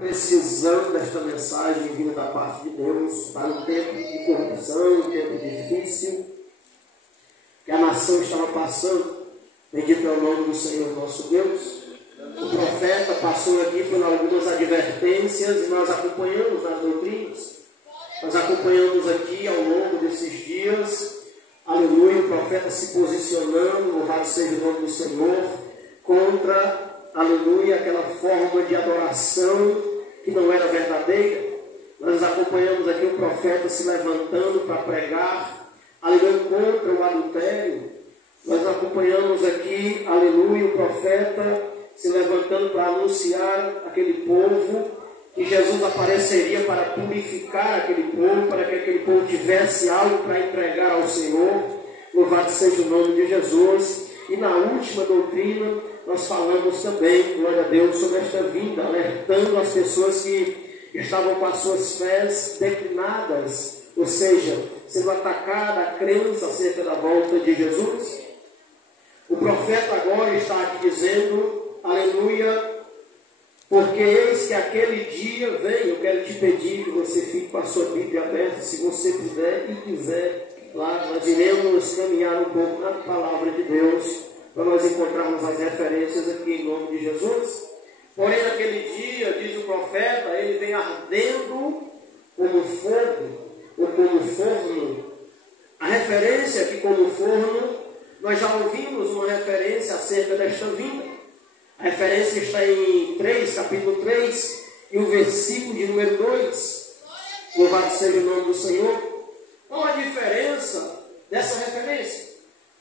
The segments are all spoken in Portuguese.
Precisando desta mensagem vinda da parte de Deus para um tempo de corrupção, um tempo difícil que a nação estava passando. Bendito é o nome do Senhor nosso Deus. O profeta passou aqui por algumas advertências e nós acompanhamos nas doutrinas. Nós acompanhamos aqui ao longo desses dias, aleluia, o profeta se posicionando, louvado seja o nome do Senhor, contra, aleluia, aquela forma de adoração que não era verdadeira. Nós acompanhamos aqui o profeta se levantando para pregar, aleluia, contra o adultério. Nós acompanhamos aqui, aleluia, o profeta se levantando para anunciar aquele povo que Jesus apareceria para purificar aquele povo, para que aquele povo tivesse algo para entregar ao Senhor. Louvado seja o nome de Jesus. E na última doutrina nós falamos também, glória a Deus, sobre esta vinda, alertando as pessoas que estavam com as suas fés declinadas, ou seja, sendo atacada a crença acerca da volta de Jesus. O profeta agora está aqui dizendo, aleluia, porque eis que aquele dia vem. Eu quero te pedir que você fique com a sua Bíblia aberta, se você puder e quiser. Lá nós iremos caminhar um pouco na palavra de Deus, para nós encontrarmos as referências aqui em nome de Jesus. Porém, naquele dia, diz o profeta, ele vem ardendo como fogo, ou como forno. A referência aqui como forno, nós já ouvimos uma referência acerca desta vinda. A referência está em capítulo 3, e o versículo de número 2. Louvado seja o nome do Senhor. Qual a diferença dessa referência?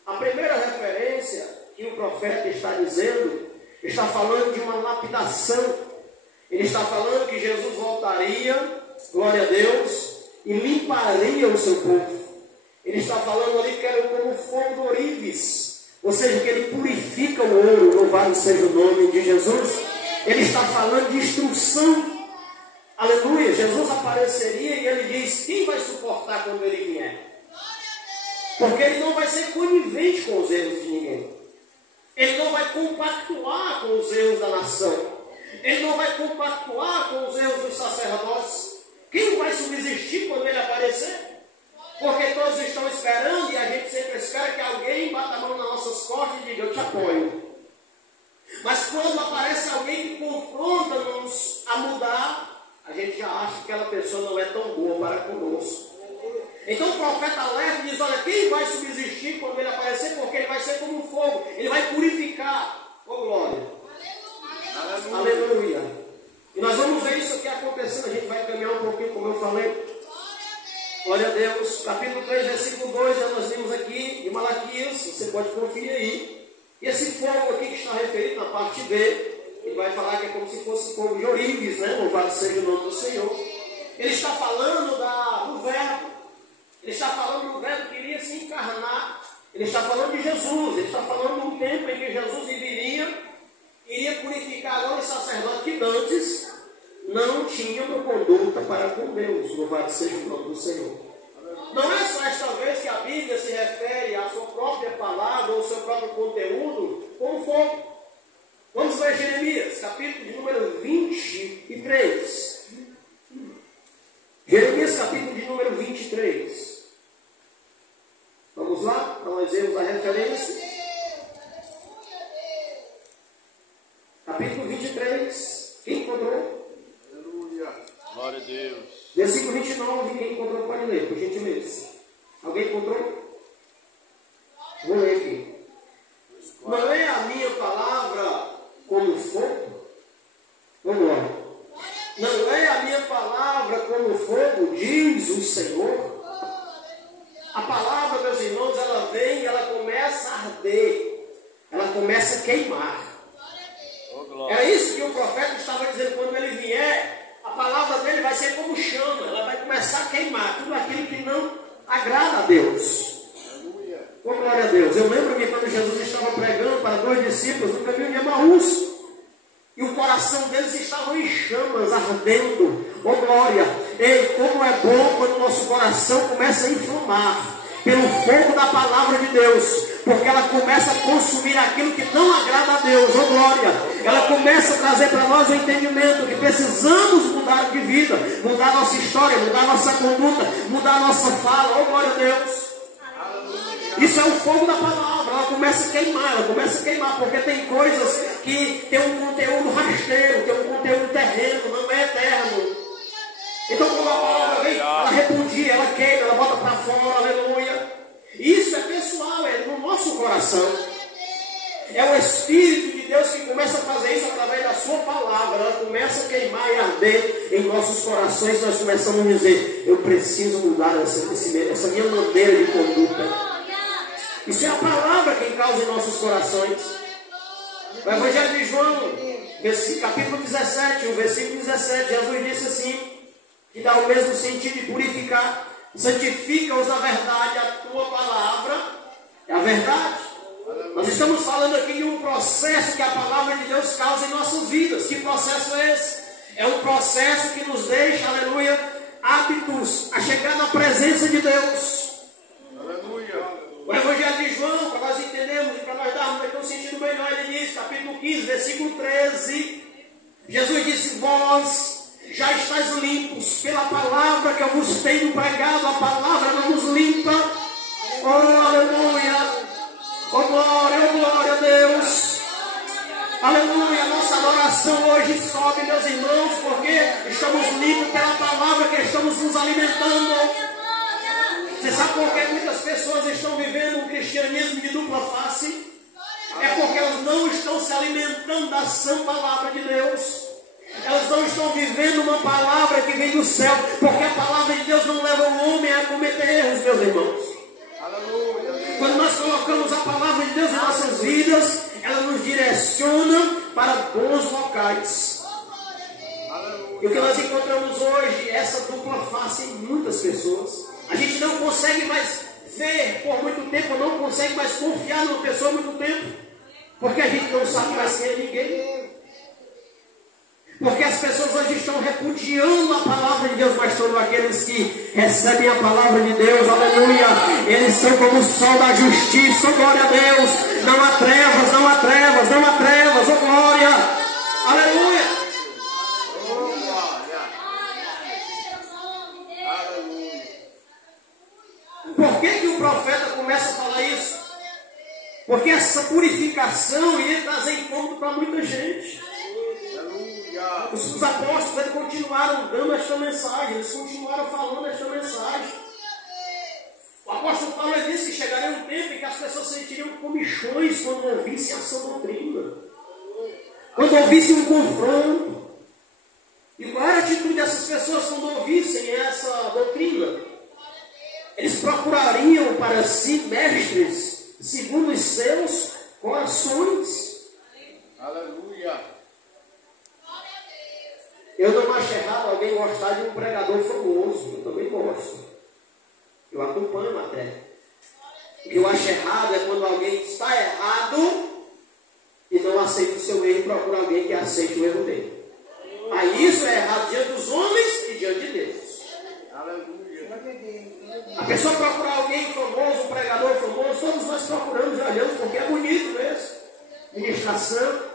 A primeira referência que o profeta está dizendo, está falando de uma lapidação. Ele está falando que Jesus voltaria, glória a Deus, e limparia o seu povo. Ele está falando ali que era como fogo do ourives, ou seja, que ele purifica o ouro. Louvado seja o nome de Jesus. Ele está falando de instrução. Aleluia, Jesus apareceria e ele diz, quem vai suportar quando ele vier? Porque ele não vai ser conivente com os erros de ninguém. Ele não vai compactuar com os erros da nação. Ele não vai compactuar com os erros dos sacerdotes. Quem vai subsistir quando ele aparecer? Porque todos estão esperando, e a gente sempre espera que alguém bata a mão nas nossas costas e diga, eu te apoio. Mas quando aparece alguém que confronta-nos a mudar, a gente já acha que aquela pessoa não é tão boa para conosco. Então o profeta alerta e diz, olha, quem vai subsistir quando ele aparecer? Porque ele vai ser como um fogo, ele vai purificar. Oh glória! Aleluia! Aleluia! E nós vamos ver isso aqui acontecendo, a gente vai caminhar um pouquinho, como eu falei. Glória a Deus, capítulo 3, versículo 2, nós vimos aqui de Malaquias, você pode conferir aí. E esse fogo aqui que está referido na parte B, ele vai falar que é como se fosse fogo de ourives, né? Louvado seja o nome do Senhor. Ele está falando do verbo. Ele está falando do verbo que iria se encarnar. Ele está falando de Jesus. Ele está falando de um tempo em que Jesus iria purificar agora os sacerdotes que antes não tinham uma conduta para com Deus. Louvado seja o nome do Senhor. Não é só esta vez que a Bíblia se refere à sua própria palavra ou ao seu próprio conteúdo como fogo. Vamos ver Jeremias, capítulo de número 23. Jeremias, capítulo de número 23. Vamos lá, para nós vermos a referência. Capítulo 23. Quem encontrou? Aleluia. Glória a Deus. Versículo 29. Quem encontrou pode ler, por gentileza. Alguém encontrou? Vou ler aqui. Não é a minha palavra como fogo? Vamos lá. Não é a minha palavra como fogo, diz o Senhor. A palavra, meus irmãos, ela vem e ela começa a arder. Ela começa a queimar. Era isso que o profeta estava dizendo. Quando ele vier, a palavra dele vai ser como chama. Ela vai começar a queimar tudo aquilo que não agrada a Deus. Oh, glória a Deus. Eu lembro que quando Jesus estava pregando para 2 discípulos no caminho de Emaús, e o coração deles estava em chamas, ardendo. Oh glória! Ei, como é bom quando o nosso coração começa a inflamar. pelo fogo da palavra de Deus, porque ela começa a consumir aquilo que não agrada a Deus, oh glória. Ela começa a trazer para nós o entendimento que precisamos mudar de vida, mudar nossa história, mudar nossa conduta, mudar nossa fala, oh glória a Deus. Isso é o fogo da palavra, ela começa a queimar, porque tem coisas que tem um conteúdo rasteiro, tem um conteúdo terreno, não é eterno. Então quando a palavra vem, ela repudia, ela queima, ela bota para fora, aleluia. Isso é pessoal, é no nosso coração. É o Espírito de Deus que começa a fazer isso através da sua palavra. Ela começa a queimar e arder em nossos corações. Nós começamos a dizer, eu preciso mudar essa minha maneira de conduta. Isso é a palavra quem causa em nossos corações. O Evangelho de João, capítulo 17, o versículo 17, Jesus disse assim, que dá o mesmo sentido de purificar. Santifica-os na verdade, a tua palavra é a verdade. Nós estamos falando aqui de um processo que a palavra de Deus causa em nossas vidas. Que processo é esse? É um processo que nos deixa, aleluia, aptos a chegar na presença de Deus. Aleluia. O Evangelho de João, para nós entendermos e para nós darmos aqui um sentido melhor, ele diz, capítulo 15, versículo 13, Jesus disse, vós já estáis limpos pela palavra que eu vos tenho pregado, a palavra não nos limpa. Oh, aleluia! Oh, glória a Deus! Aleluia! Nossa adoração hoje sobe, meus irmãos, porque estamos limpos pela palavra que estamos nos alimentando. Você sabe por que muitas pessoas estão vivendo um cristianismo de dupla face? É porque elas não estão se alimentando da sã palavra de Deus. Elas não estão vivendo uma palavra que vem do céu, porque a palavra de Deus não leva o homem a cometer erros, meus irmãos. Aleluia. Quando nós colocamos a palavra de Deus em nossas vidas, ela nos direciona para bons locais. Aleluia. E o que nós encontramos hoje é essa dupla face em muitas pessoas. A gente não consegue mais ver por muito tempo, não consegue mais confiar numa pessoa muito tempo, porque a gente não sabe mais quem é ninguém. Porque as pessoas hoje estão repudiando a palavra de Deus, mas todos aqueles que recebem a palavra de Deus, aleluia, eles são como o sol da justiça, oh glória a Deus, não há trevas, não há trevas, não há trevas, oh glória, aleluia. Por que o profeta começa a falar isso? Porque essa purificação iria trazer incômodo para muita gente. Os apóstolos eles continuaram dando esta mensagem, eles continuaram falando esta mensagem. O apóstolo Paulo disse que chegaria um tempo em que as pessoas sentiriam comichões quando ouvissem a sua doutrina, quando ouvissem um confronto. E qual era a atitude dessas pessoas quando ouvissem essa doutrina? Eles procurariam para si mestres segundo os seus corações. Aleluia. Eu não acho errado alguém gostar de um pregador famoso. Eu também gosto. Eu acompanho até. O que eu acho errado é quando alguém está errado e não aceita o seu erro e procura alguém que aceite o erro dele. Aí isso é errado diante dos homens e diante de Deus. Aleluia. A pessoa procurar alguém famoso, um pregador famoso, todos nós procuramos e olhamos porque é bonito mesmo. Ministração.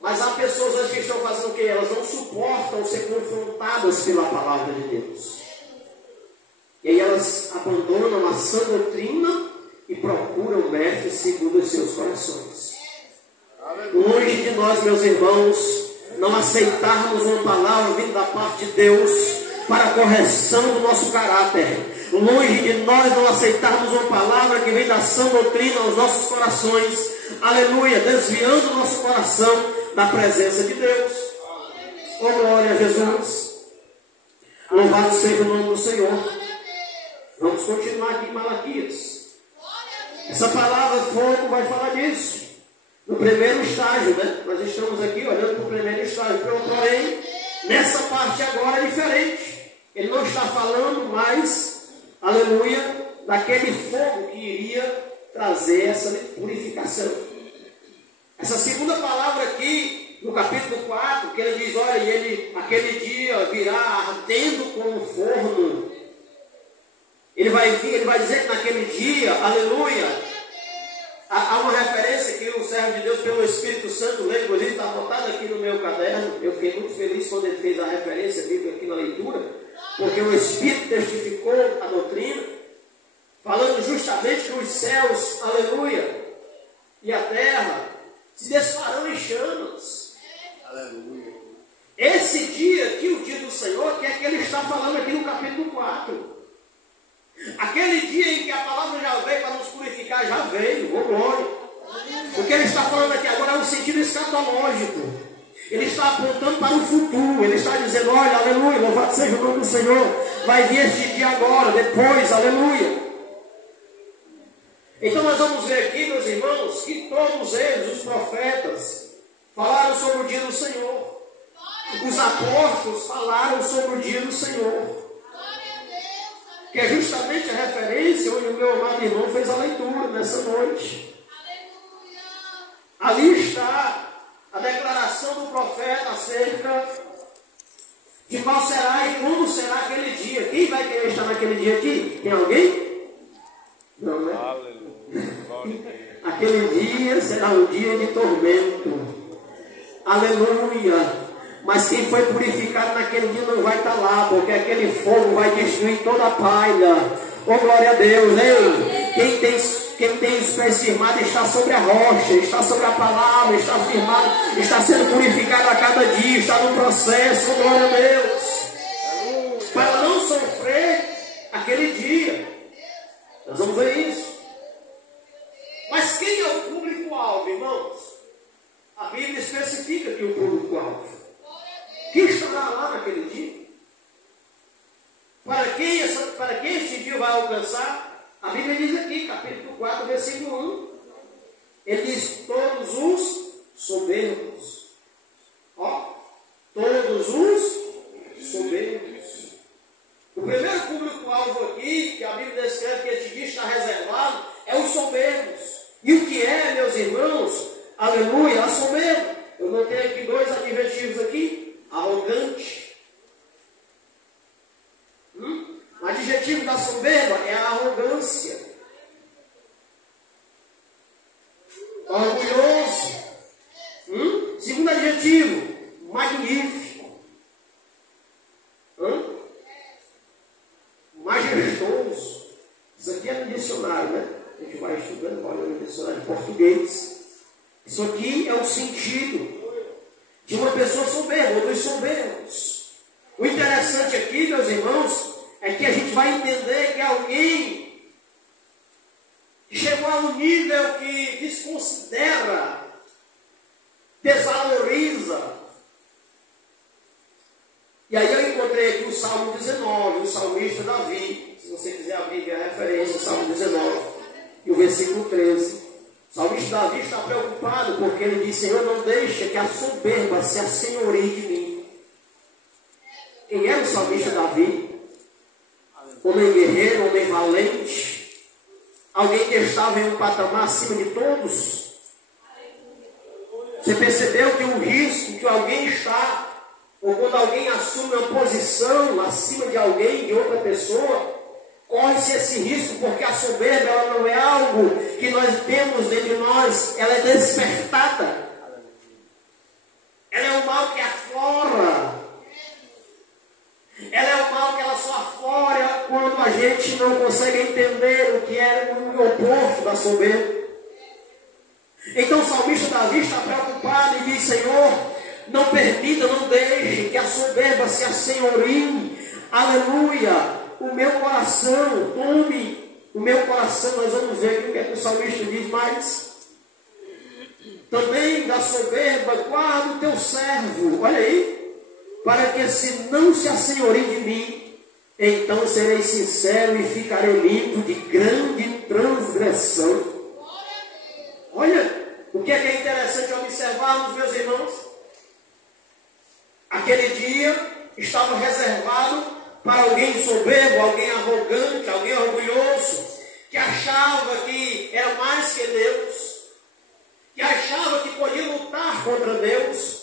Mas há pessoas hoje que estão fazendo o quê? Elas não suportam ser confrontadas pela palavra de Deus. E aí elas abandonam a sã doutrina e procuram mestres segundo os seus corações. Longe de nós, meus irmãos, não aceitarmos uma palavra vinda da parte de Deus para a correção do nosso caráter. Longe de nós não aceitarmos uma palavra que vem da sã doutrina aos nossos corações. Aleluia, desviando o nosso coração da presença de Deus. Oh glória a Jesus. Louvado seja o nome do Senhor. Vamos continuar aqui em Malaquias. Essa palavra fogo vai falar disso. No primeiro estágio, né? Nós estamos aqui olhando para o primeiro estágio. Porém, nessa parte agora é diferente. Ele não está falando mais, aleluia, daquele fogo que iria trazer essa purificação. Essa segunda palavra aqui, no capítulo 4, que ele diz, olha, e ele, aquele dia virá ardendo como um forno. Ele vai dizer que naquele dia, aleluia, há uma referência que o servo de Deus, pelo Espírito Santo, lê, inclusive está anotado aqui no meu caderno. Eu fiquei muito feliz quando ele fez a referência bíblica aqui na leitura, porque o Espírito testificou a doutrina, falando justamente que os céus, aleluia, e a terra se desfarão em chamas. Aleluia. Esse dia aqui, o dia do Senhor, que é que ele está falando aqui no capítulo 4. Aquele dia em que a palavra já veio para nos purificar, já veio, oh glória. O que ele está falando aqui agora é um sentido escatológico. Ele está apontando para o futuro. Ele está dizendo, olha, aleluia, louvado seja o nome do Senhor. Vai vir este dia agora, depois, aleluia. Então nós vamos ver aqui, meus irmãos, que todos eles, os profetas, falaram sobre o dia do Senhor. Os apóstolos falaram sobre o dia do Senhor. Que é justamente a referência onde o meu amado irmão fez a leitura nessa noite. Ali está a declaração do profeta acerca de qual será e como será aquele dia. Quem vai querer estar naquele dia aqui? Tem alguém? Não, né? Aquele dia será um dia de tormento. Aleluia. Mas quem foi purificado naquele dia não vai estar lá, porque aquele fogo vai destruir toda a palha. Oh, glória a Deus, hein? Quem tem os pés firmados está sobre a rocha, está sobre a palavra, está firmado, está sendo purificado a cada dia, está no processo. Oh, glória a Deus. Para não sofrer aquele dia. Nós vamos ver isso. Mas quem é o público-alvo, irmãos? A Bíblia especifica que o público-alvo. Quem estará lá naquele dia? Para quem este dia vai alcançar? A Bíblia diz aqui, capítulo 4, versículo 1. Ele diz, todos os soberbos. Ó, todos os soberbos. O primeiro público-alvo aqui, que a Bíblia descreve que este dia está reservado, é os soberbos. E o que é, meus irmãos? Aleluia, a soberba. Eu notei aqui dois adjetivos aqui. Arrogante. O adjetivo da soberba é a arrogância. Orgulhoso. Segundo adjetivo, magnífico. Majestoso. Isso aqui é no dicionário, né? A gente vai estudando, olha no dicionário de português. Isso aqui é o sentido de uma pessoa soberba, ou dos soberbos. O interessante aqui, meus irmãos, é que a gente vai entender que alguém chegou a um nível que desconsidera, desvaloriza. E aí eu encontrei aqui o Salmo 19, o salmista Davi. Se você quiser abrir a referência, o Salmo 19 e o versículo 13. O salmista Davi está preocupado porque ele diz, Senhor, não deixa que a soberba se assenhoreie de mim. Quem era o salmista Davi? Homem guerreiro, homem valente, alguém que estava em um patamar acima de todos. Você percebeu que o risco que alguém está, ou quando alguém assume uma posição acima de alguém, de outra pessoa, corre-se esse risco, porque a soberba ela não é algo que nós temos dentro de nós, ela é despertada. Ela é um mal que aflora. Ela é um mal que ela só aflora quando a gente não consegue entender o que é o oposto da soberba. Então o salmista Davi está preocupado e diz, Senhor, não permita, não deixe que a soberba se assenhorie. Aleluia. O meu coração, tome o meu coração. Nós vamos ver o que é que o salmista diz mais. Também da soberba, guarda o teu servo. Olha aí. Para que se não se assenhorie de mim, então serei sincero e ficarei limpo de grande transgressão. Olha, o que é interessante observarmos, meus irmãos? Aquele dia estava reservado para alguém soberbo, alguém arrogante, alguém orgulhoso, que achava que era mais que Deus, que achava que podia lutar contra Deus,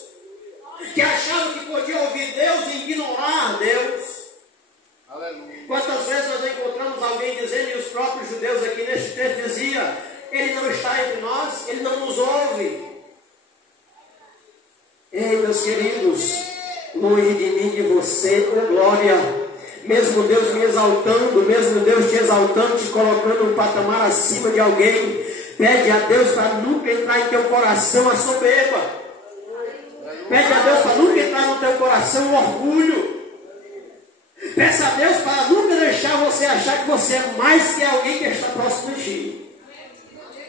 que achava que podia ouvir Deus e ignorar Deus. Aleluia. Quantas vezes nós encontramos alguém texto dizia: Ele não está entre nós, Ele não nos ouve. Ei, meus queridos, longe de mim, de você, oh glória. Mesmo Deus me exaltando, mesmo Deus te exaltando, te colocando um patamar acima de alguém, pede a Deus para nunca entrar em teu coração a soberba. Pede a Deus para nunca entrar no teu coração o orgulho. Peça a Deus para nunca deixar você achar que você é mais que alguém que está próximo de ti.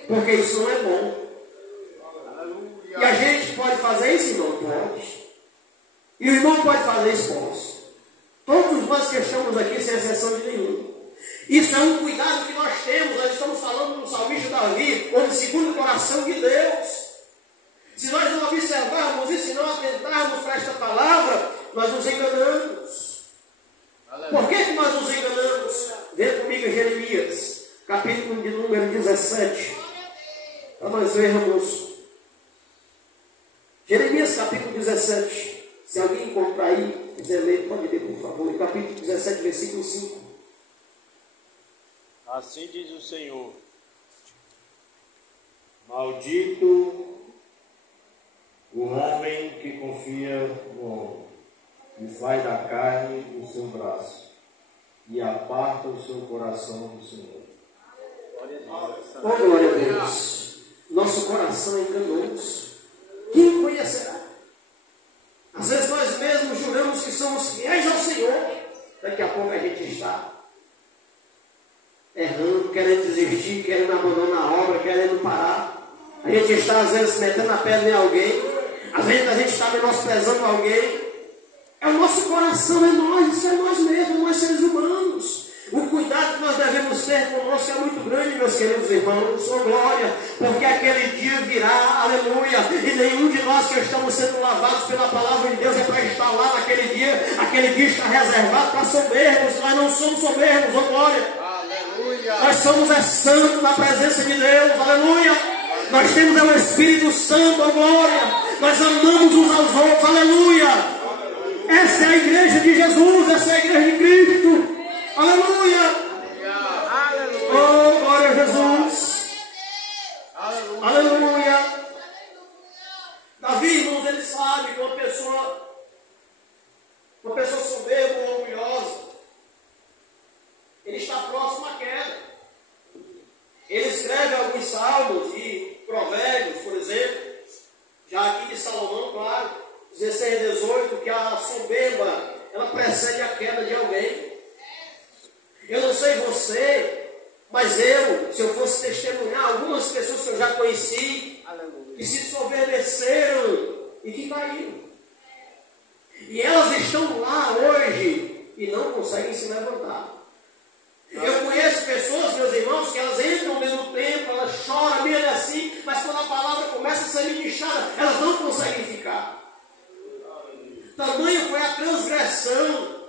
Porque isso não é bom. E a gente pode fazer isso? Não pode. E o irmão pode fazer isso? Pode. Todos nós que estamos aqui, sem exceção de nenhum. Isso é um cuidado que nós temos. Nós estamos falando do salmista Davi, como segundo o coração de Deus. Se nós não observarmos isso e não atentarmos para esta palavra, nós nos enganamos. Por que nós nos enganamos? Vê comigo em Jeremias, capítulo de número 17. Para nós vermos. Jeremias, capítulo 17. Se alguém encontrar aí, quiser ler, pode ler, por favor. Capítulo 17, versículo 5. Assim diz o Senhor: Maldito o homem que confia no homem, e faz da carne o seu braço, e aparta o seu coração do Senhor. Oh, glória a Deus. Nosso coração é enganoso. Quem conhecerá? Às vezes nós mesmos juramos que somos fiéis ao Senhor. Daqui a pouco a gente está errando, querendo desistir, querendo abandonar a obra, querendo parar. A gente está às vezes metendo a perna em alguém. Às vezes a gente está menosprezando alguém. É o nosso coração, é nós, isso é nós mesmos, nós seres humanos. O cuidado que nós devemos ter conosco é muito grande, meus queridos irmãos. Oh glória, porque aquele dia virá, aleluia, e nenhum de nós que estamos sendo lavados pela palavra de Deus é para estar lá naquele dia. Aquele dia está reservado para soberbos. Nós não somos soberbos, oh glória. Aleluia. Nós somos santos na presença de Deus, aleluia. Nós temos o Espírito Santo, oh glória. Nós amamos uns aos outros, aleluia. Essa é a igreja de Jesus, essa é a igreja de Cristo. Aleluia! Oh, glória a Jesus! Aleluia! Davi, irmãos, ele sabe que uma pessoa soberba ou orgulhosa, ele está próximo à queda. Ele escreve alguns salmos e provérbios, por exemplo, já aqui de Salomão, claro, 16, 18, que a soberba, ela precede a queda de alguém. Eu não sei você, mas se eu fosse testemunhar algumas pessoas que eu já conheci, que se soberbeceram e que caíram. E elas estão lá hoje e não conseguem se levantar. Eu conheço pessoas, meus irmãos, que elas entram dentro do templo, elas choram mesmo assim, mas quando a palavra começa a ser ministrada, elas não conseguem ficar. Tamanho foi a transgressão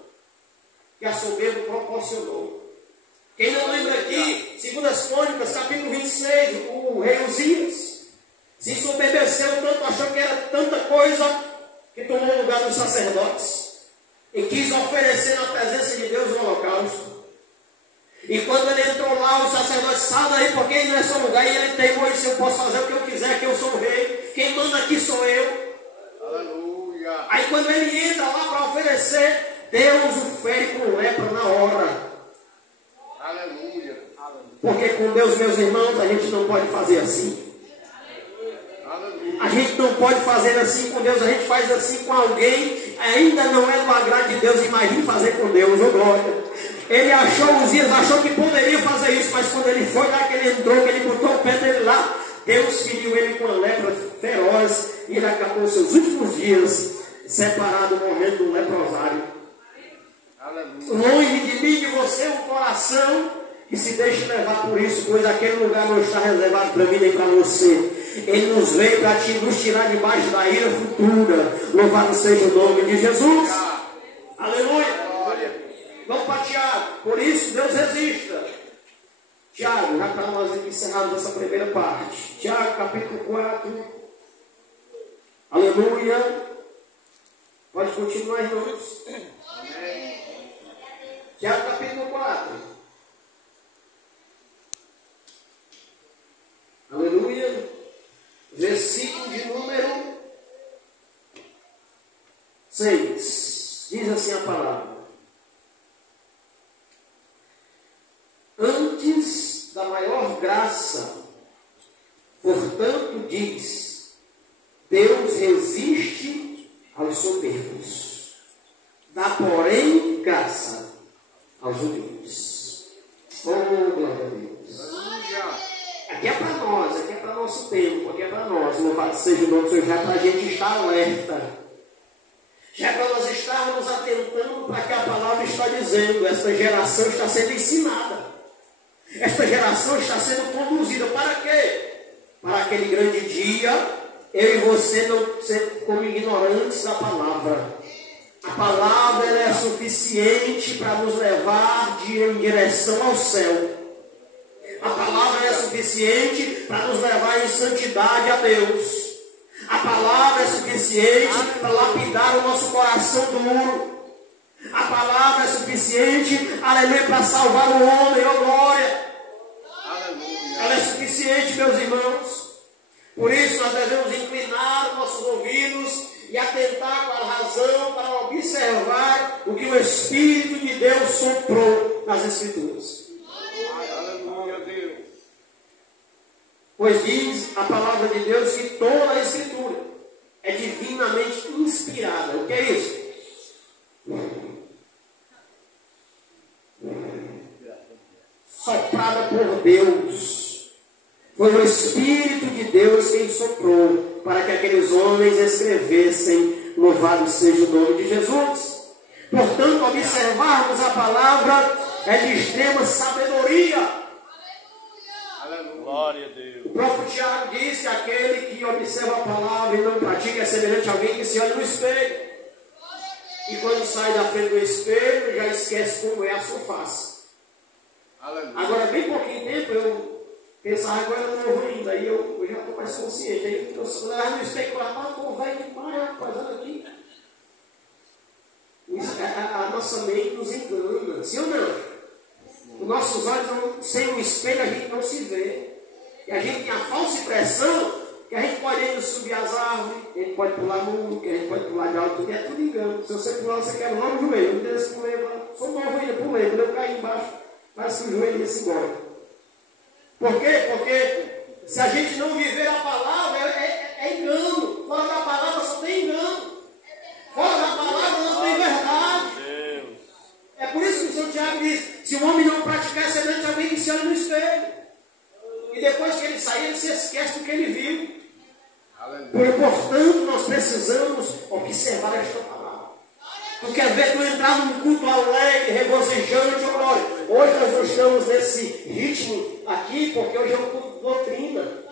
que a soberba proporcionou. Quem não lembra aqui, 2 Crônicas, capítulo 26, o rei Uzias se soberbeceu tanto, achou que era tanta coisa, que tomou o lugar dos sacerdotes e quis oferecer na presença de Deus o holocausto. E quando ele entrou lá, o sacerdote: sai daí, porque ele não é seu lugar. E ele teimou e disse: eu posso fazer o que eu quiser, que eu sou o rei, quem manda aqui sou eu. Aleluia. Aí quando ele entra lá para oferecer, Deus o fere com lepra na hora. Aleluia. Porque com Deus, meus irmãos, a gente não pode fazer assim. A gente não pode fazer assim com Deus, a gente faz assim com alguém, ainda não é do agrado de Deus. Imagine fazer com Deus, ô glória. Ele achou que poderia fazer isso, mas quando ele foi lá, que ele entrou, que ele botou o pé dele lá, Deus feriu ele com uma lepra feroz, e ele acabou seus últimos dias separado, morrendo num leprosário. Longe de mim, de você, um coração que se deixe levar por isso, pois aquele lugar não está reservado para mim nem para você. Ele nos veio para nos tirar debaixo da ira futura. Louvado seja o nome de Jesus. Aleluia. Vamos para Tiago. Por isso, Deus resista. Tiago, já para nós aqui encerrarmos essa primeira parte. Tiago, capítulo 4. Aleluia. Pode continuar, irmãos. Tiago, capítulo 4. 6. Diz assim a palavra: antes da maior graça, portanto, diz, Deus resiste aos soberbos, dá, porém, graça aos humildes. Oh, glória a Deus. Aqui é para nós, aqui é para nosso tempo, aqui é para nós. Louvado seja o nome do Senhor, já para a gente estar alerta. Já é para nós estarmos atentando para que a palavra está dizendo. Esta geração está sendo ensinada. Esta geração está sendo conduzida para quê? Para aquele grande dia, eu e você não ser como ignorantes da palavra. A palavra ela é suficiente para nos levar em direção ao céu. A palavra é suficiente para nos levar em santidade a Deus. A palavra é suficiente para lapidar o nosso coração duro. A palavra é suficiente, aleluia, para salvar o homem, ó glória. Ela é suficiente, meus irmãos. Por isso nós devemos inclinar os nossos ouvidos e atentar com a razão para observar o que o Espírito de Deus soprou nas Escrituras. Aleluia, Deus. Pois diz a palavra de Deus que toda a Escritura é divinamente inspirada. O que é isso? Soprada por Deus. Foi o Espírito de Deus quem soprou para que aqueles homens escrevessem: louvado seja o nome de Jesus. Portanto, observarmos a palavra é de extrema sabedoria. Glória a Deus. O próprio Tiago diz que aquele que observa a palavra e não pratica é semelhante a alguém que se olha no espelho. E quando sai da frente do espelho, já esquece como é a sua face. Agora, bem pouquinho tempo, eu pensava que eu era novo ainda, aí eu já estou mais consciente. Aí eu olhava no espelho e falava: estou velho demais, rapaz, olha aqui. A nossa mente nos engana, sim ou não? Os nossos olhos, sem o espelho, a gente não se vê. E a gente tem a falsa impressão que a gente pode ir subir as árvores, a gente pode pular muito, que a gente pode pular de alto, é tudo engano. Se você pular, você quebra logo o joelho. Eu não pulei, sou novo ainda, pulei. Quando eu caí embaixo, parece que o joelho ia se embora. Por quê? Porque se a gente não viver a palavra, é engano. Fora da palavra só tem engano. Fora da palavra não tem verdade. É por isso que o São Tiago diz: se o homem não praticar, é semelhante a alguém que se olha no espelho. E depois que ele sair, ele se esquece do que ele viu. Portanto, nós precisamos observar esta palavra. Tu quer ver tu entrar num culto alegre, regozijante, oh glória. Hoje nós não estamos nesse ritmo aqui, porque hoje é um culto de doutrina.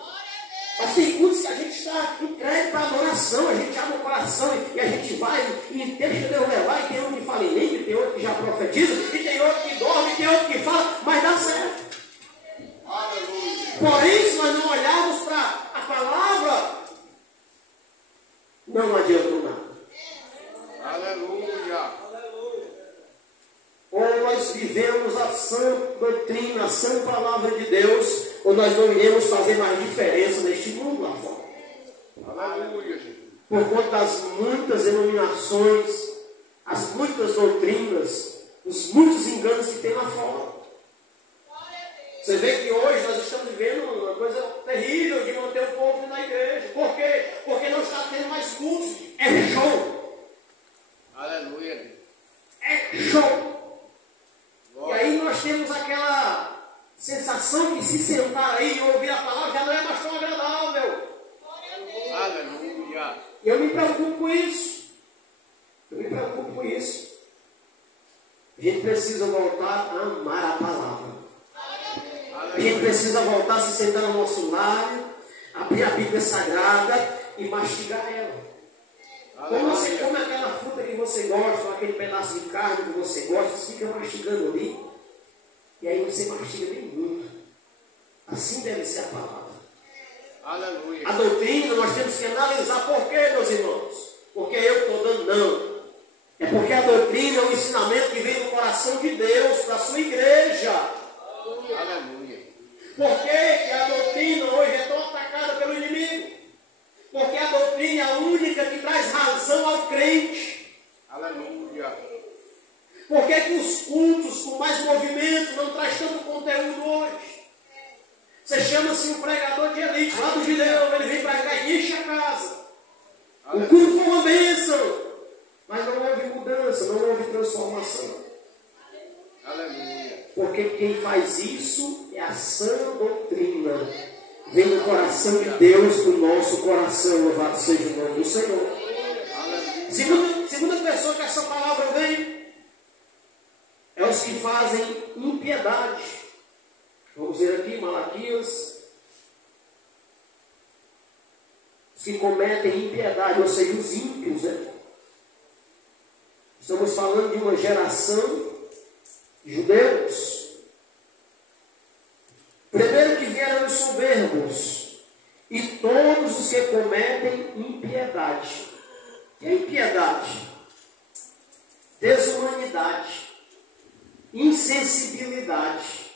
Mas tem cultos que a gente está entregue para adoração, a gente abre o coração e a gente vai e deixa Deus levar. E tem outro que fala em língua, tem outro que já profetiza, e tem outro que dorme, e tem outro que fala, mas dá certo. Porém, se nós não olharmos para a palavra, não adianta nada. Aleluia. Ou nós vivemos a sã doutrina, a sã palavra de Deus, ou nós não iremos fazer mais diferença neste mundo lá fora. Aleluia. Por conta das muitas denominações, as muitas doutrinas, os muitos enganos que tem lá fora. Você vê que hoje nós estamos vivendo uma coisa terrível de manter o povo na igreja. Por quê? Porque não está tendo mais cultos. É show. Aleluia. É show. E aí nós temos aquela sensação que se sentar aí e ouvir a palavra já não é mais tão agradável. Aleluia. E eu me preocupo com isso. A gente precisa voltar a amar a palavra. A gente precisa voltar a se sentar no nosso lar, abrir a Bíblia Sagrada e mastigar ela. Quando você come aquela fruta que você gosta, ou aquele pedaço de carne que você gosta, você fica mastigando ali, e aí você mastiga bem muito. Assim deve ser a palavra. Aleluia. A doutrina nós temos que analisar. Por quê, meus irmãos? Porque eu estou dando não. É porque a doutrina é um ensinamento que vem do coração de Deus para a sua igreja. Aleluia. Por que a doutrina hoje é tão atacada pelo inimigo? Porque a doutrina é a única que traz razão ao crente. cultos com mais movimento, não traz tanto conteúdo hoje. Você chama-se um pregador de elite, lá do Gideão, ele vem para cá e enche a casa. O culto foi uma bênção, mas não houve mudança, não houve transformação. Aleluia. Porque quem faz isso é a sã doutrina. Vem do coração de Deus para o nosso coração, louvado seja o nome do Senhor. Segunda pessoa que essa palavra vem é os que fazem impiedade. Vamos ver aqui, Malaquias. Os que cometem impiedade, ou seja, os ímpios, né? Estamos falando de uma geração de judeus. Primeiro que vieram os soberbos e todos os que cometem impiedade. O que é impiedade? Desumanidade, insensibilidade.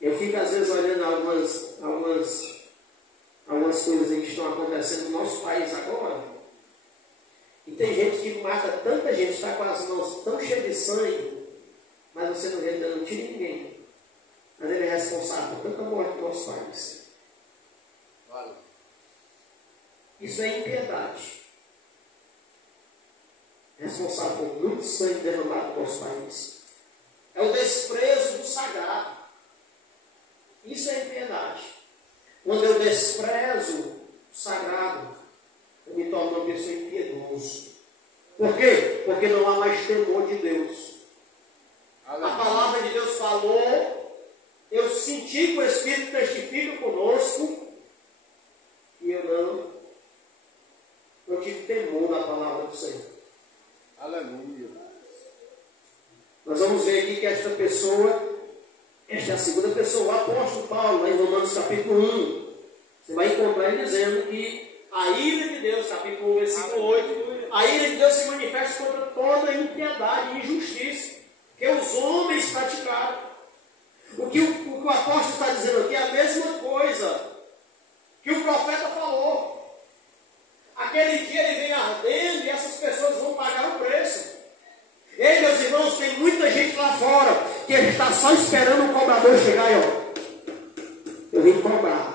Eu fico às vezes olhando algumas coisas que estão acontecendo no nosso país agora. E tem gente que mata tanta gente, está com as mãos tão cheias de sangue, mas você não vê dando tiro em ninguém. Mas ele é responsável por tanta morte do nosso país. Isso é impiedade. Responsável por muito sangue derramado no nosso país. É o desprezo do sagrado. Isso é impiedade. Quando eu desprezo o sagrado, eu me torno uma pessoa impiedosa. Por quê? Porque não há mais temor de Deus. A palavra de Deus falou, eu senti que o Espírito testifica conosco, e eu não tive temor da palavra do Senhor. Aleluia. Nós vamos ver aqui que esta pessoa, esta é a segunda pessoa, o apóstolo Paulo, lá em Romanos capítulo 1, você vai encontrar ele dizendo que a ira de Deus, capítulo 1, versículo 8, a ira de Deus se manifesta contra toda impiedade e injustiça que os homens praticaram. O que o apóstolo está dizendo aqui é a mesma coisa que o profeta falou. Aquele dia ele vem ardendo e essas pessoas vão pagar o preço. Ei, meus irmãos, tem muita gente lá fora que está só esperando o cobrador chegar e ó, eu vim cobrar.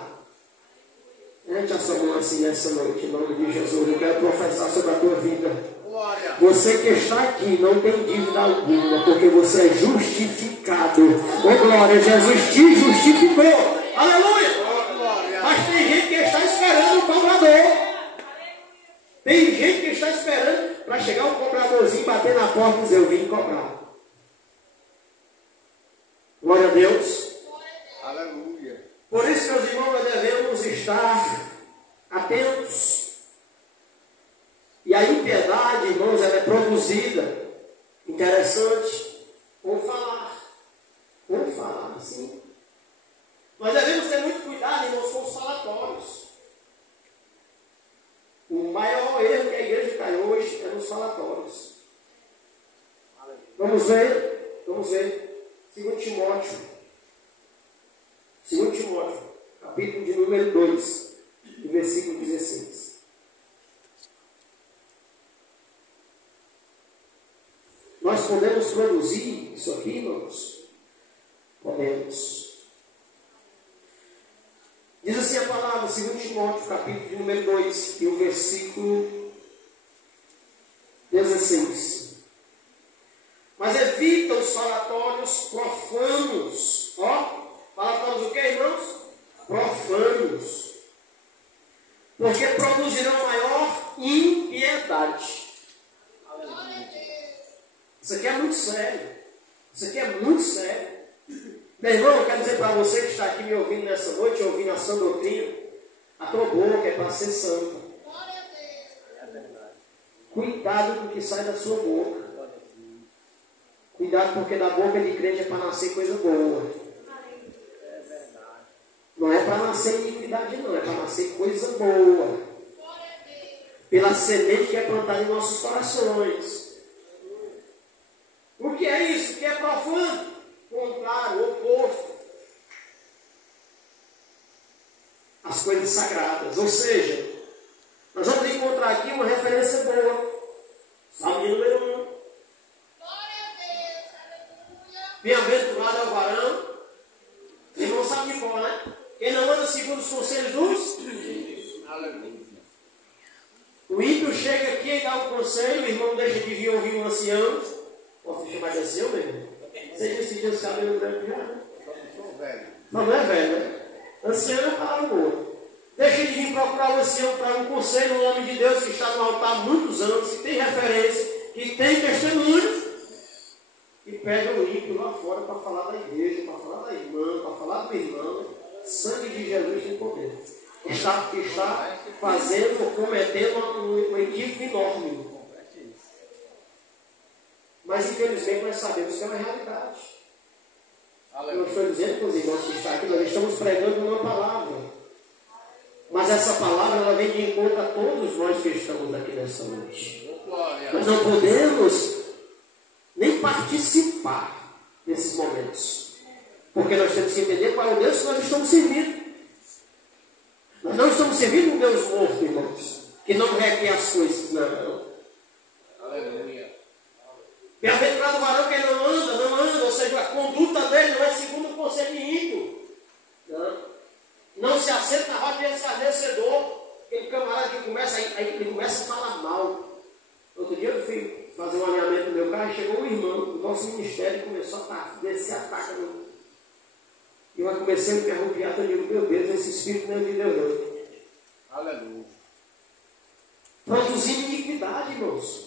Gente, a sua mão assim nessa noite, em nome de Jesus, eu quero professar sobre a tua vida. Glória. Você que está aqui não tem dívida alguma, porque você é justificado. Ô glória, Jesus te justificou. Aleluia! Mas tem gente que está esperando o cobrador. Tem gente que está esperando para chegar um cobradorzinho, bater na porta e dizer, eu vim cobrar. Glória a Deus. Aleluia. Por isso, meus irmãos, nós devemos estar atentos. E a impiedade, irmãos, ela é produzida, interessante, com falar. Com falar, sim. Nós devemos ter muito cuidado, irmãos, com os falatórios. O maior erro que a igreja cai hoje é nos falatórios. Vamos ver. 2 Timóteo. 2 Timóteo, capítulo de número 2, versículo 16. Nós podemos produzir isso aqui, irmãos? Podemos. Diz assim a palavra, 2 Timóteo, capítulo de número 2, e o versículo 16. Mas evita os falatórios profanos. Ó, falatórios o que, irmãos? Profanos. Porque produzirão maior impiedade. Isso aqui é muito sério. Isso aqui é muito sério. Meu irmão, eu quero dizer para você que está aqui me ouvindo nessa noite, ouvindo a sã doutrina, a tua boca é para ser santa. Cuidado com o que sai da sua boca. Cuidado, porque da boca de crente é para nascer coisa boa. Não é para nascer iniquidade, não. É para nascer coisa boa. Pela semente que é plantada em nossos corações. O que é isso? O que é profano? Contrário, oposto. As coisas sagradas. Ou seja, nós vamos encontrar aqui uma referência boa. Salmo número 1. Jesus chega aqui e dá um conselho, o irmão deixa de vir ouvir um ancião. Posso chamar de ancião mesmo? Você disse que Deus cabelo branco já, né? Não é velho, né? Ancião é para o outro. Deixa de vir procurar o ancião para um conselho, um homem de Deus que está no altar há muitos anos, que tem referência, que tem testemunho, e pega o ímpio lá fora para falar da igreja, para falar da irmã, para falar do irmão. Sangue de Jesus tem poder. Está fazendo, cometendo um equívoco enorme. Mas infelizmente nós sabemos que é uma realidade. Eu estou dizendo para os irmãos que estão aqui, nós estamos pregando uma palavra. Mas essa palavra ela vem de encontro a todos nós que estamos aqui nessa noite. Nós não podemos nem participar desses momentos. Porque nós temos que entender qual é o Deus que nós estamos servindo. Nós não estamos servindo um Deus morto, irmãos, que não requer as coisas. Não. Aleluia. Bem-aventurado o varão que não anda, ou seja, a conduta dele não é segundo o conselho ímpio. Não se assenta na roda de escarnecedor. Aquele camarada que começa, aí ele começa a falar mal. Outro dia eu fui fazer um alinhamento no meu carro e chegou um irmão do nosso ministério e começou a descer a taca no. E eu comecei a me arrupiar, eu digo, meu Deus, esse espírito não é de Deus, não. Aleluia. Produzindo iniquidade, irmãos.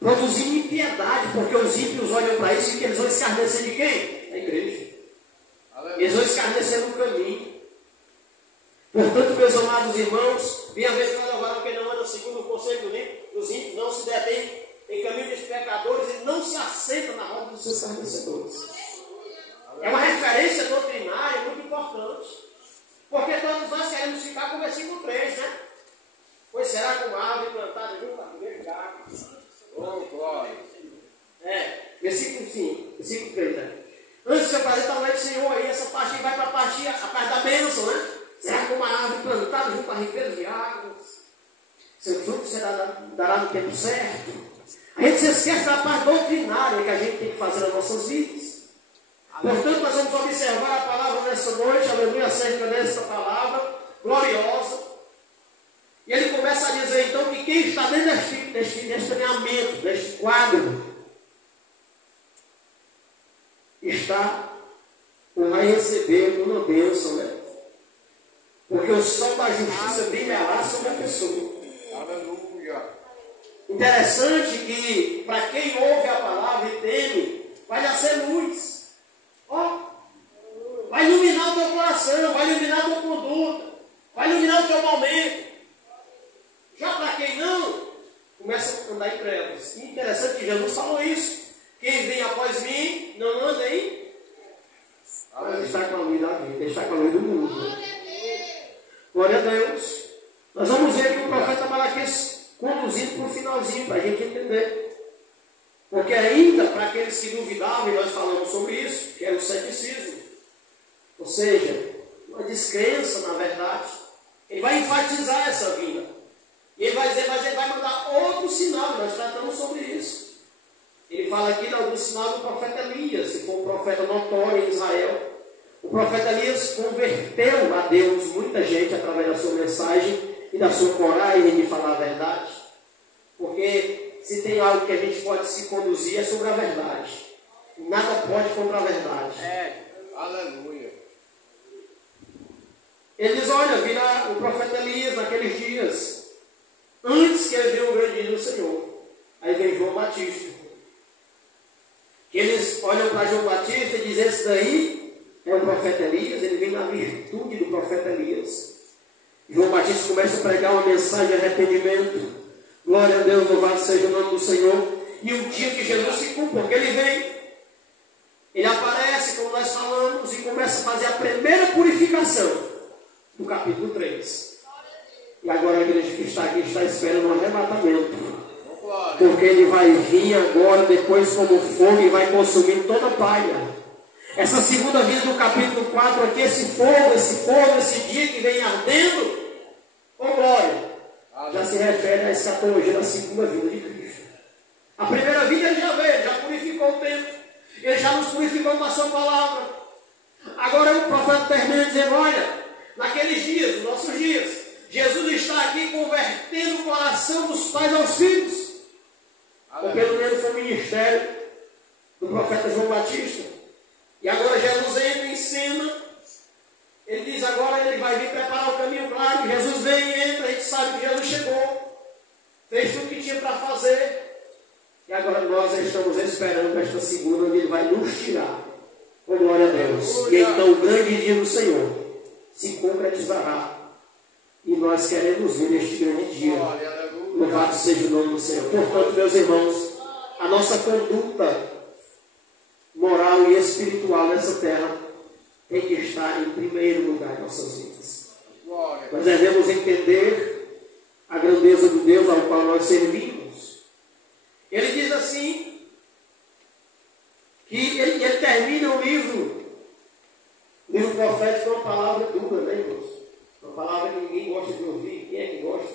Produzindo impiedade, porque os ímpios olham para isso e que eles vão escarnecer de quem? Da igreja. Aleluia. Eles vão escarnecer no caminho. Portanto, meus amados irmãos, bem-aventurado agora quem não anda segundo o conselho dos ímpios, não se detém em caminho dos pecadores e não se assenta na roda dos seus escarnecedores. É uma referência doutrinária muito importante. Porque todos nós queremos ficar com o versículo 3, né? Pois será como a árvore plantada junto à ribeira de água. Oh, glória. Versículo 5, versículo 3, né? Antes de eu fazer tal lei do Senhor aí, essa parte vai para a parte da bênção, né? Será como uma árvore plantada junto à ribeira de águas. Seu fruto dará no tempo certo. A gente se esquece da parte doutrinária que a gente tem que fazer nas nossas vidas. Portanto, nós vamos observar a palavra nessa noite, aleluia, acerca dessa palavra gloriosa. E ele começa a dizer então que quem está dentro deste alinhamento, deste quadro, vai receber uma bênção, né? Porque o sol da justiça brilhará sobre a pessoa. Aleluia. Interessante que para quem ouve a palavra e teme, vai nascer luz. Vai iluminar o teu coração, vai iluminar a tua conduta, vai iluminar o teu momento. Já para quem não, começa a andar em trevas. E interessante que Jesus falou isso. Quem vem após mim, não anda aí. Mas está com a luz da vida, está com a luz do mundo. Glória a Deus. Nós vamos ver aqui o profeta Malaquias conduzindo para o finalzinho, para a gente entender. Porque ainda, para aqueles que duvidavam, e nós falamos sobre isso, que é o ceticismo. Ou seja, uma descrença, na verdade. Ele vai enfatizar essa vinda. E ele vai dizer, mas ele vai mandar outro sinal. Nós tratamos sobre isso. Ele fala aqui do sinal do profeta Elias, que foi um profeta notório em Israel. O profeta Elias converteu a Deus muita gente através da sua mensagem e da sua coragem de falar a verdade. Porque se tem algo que a gente pode se conduzir é sobre a verdade. Nada pode contra a verdade. Aleluia. Ele diz, olha, virá o profeta Elias naqueles dias, antes que ele veja o grande dia do Senhor. Aí vem João Batista. Que eles olham para João Batista e dizem, esse daí é o profeta Elias, ele vem na virtude do profeta Elias. João Batista começa a pregar uma mensagem de arrependimento. Glória a Deus, louvado seja o nome do Senhor. E o dia que Jesus se cumpre, porque ele vem, ele aparece, como nós falamos, e começa a fazer a primeira purificação do capítulo 3. E agora a igreja que está aqui está esperando um arrebatamento. Porque ele vai vir agora, depois como fogo, e vai consumir toda a palha. Essa segunda vinda do capítulo 4 aqui, esse fogo, esse dia que vem ardendo, com glória, já se refere à escatologia da segunda vinda de Cristo. A primeira vinda ele já veio, já purificou o tempo, ele já nos purificou com a sua palavra. Agora o profeta termina dizendo, olha, naqueles dias, nos nossos dias, Jesus está aqui convertendo o coração dos pais aos filhos. Porque primeiro foi o ministério do profeta João Batista. E agora Jesus entra em cena. Ele diz agora ele vai vir preparar o caminho claro. Jesus vem e entra, a gente sabe que Jesus chegou. Fez tudo o que tinha para fazer. E agora nós estamos esperando esta segunda, onde ele vai nos tirar. Oh, glória a Deus. E então o grande dia do Senhor se concretizará. E nós queremos ver este grande dia. Louvado seja o nome do Senhor. Portanto, meus irmãos, a nossa conduta moral e espiritual nessa terra tem que estar em primeiro lugar em nossas vidas. Nós devemos entender a grandeza do Deus ao qual nós servimos. Ele diz assim, que ele termina o livro profético com uma palavra dura, né, irmãos? Uma palavra que ninguém gosta de ouvir. Quem é que gosta?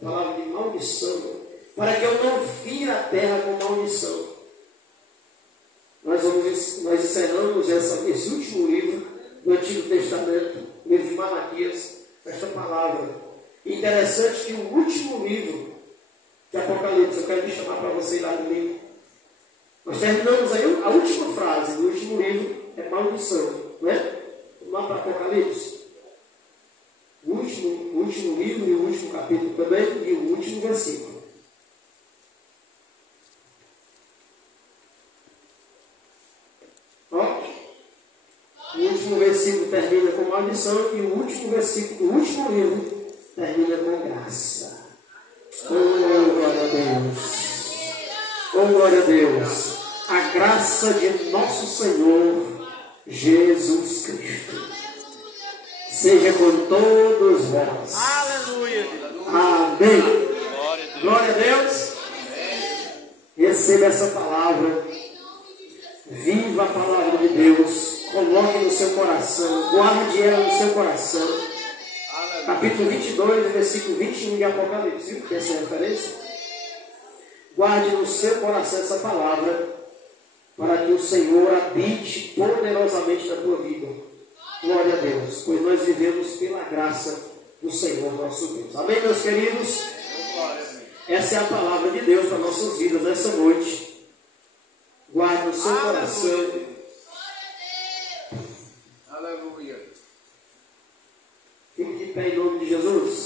Uma palavra de maldição. Para que eu não fira a terra com maldição. Nós encerramos esse último livro do Antigo Testamento, o livro de Malaquias, esta palavra. Interessante que o último livro de Apocalipse, eu quero me chamar para você ir lá no livro. Nós terminamos aí a última frase do último livro, é maldição, não é? Vamos lá para Apocalipse. O último livro e o último capítulo também, e o último versículo. Ó, o último versículo termina com maldição e o último versículo do último livro termina com graça. Oh, glória a Deus! Oh, glória a Deus! A graça de nosso Senhor Jesus Cristo seja com todos vós. Aleluia! Amém! Glória a Deus! Receba essa palavra. Viva a palavra de Deus. Coloque no seu coração. Guarde ela no seu coração. Capítulo 22, versículo 21 de Apocalipse. Viu que essa é a referência? Guarde no seu coração essa palavra, para que o Senhor habite poderosamente na tua vida. Glória a Deus, pois nós vivemos pela graça do Senhor nosso Deus. Amém, meus queridos? Essa é a palavra de Deus para nossas vidas nessa noite. Guarde no seu coração. Aleluia. Fique de pé em nome de Jesus.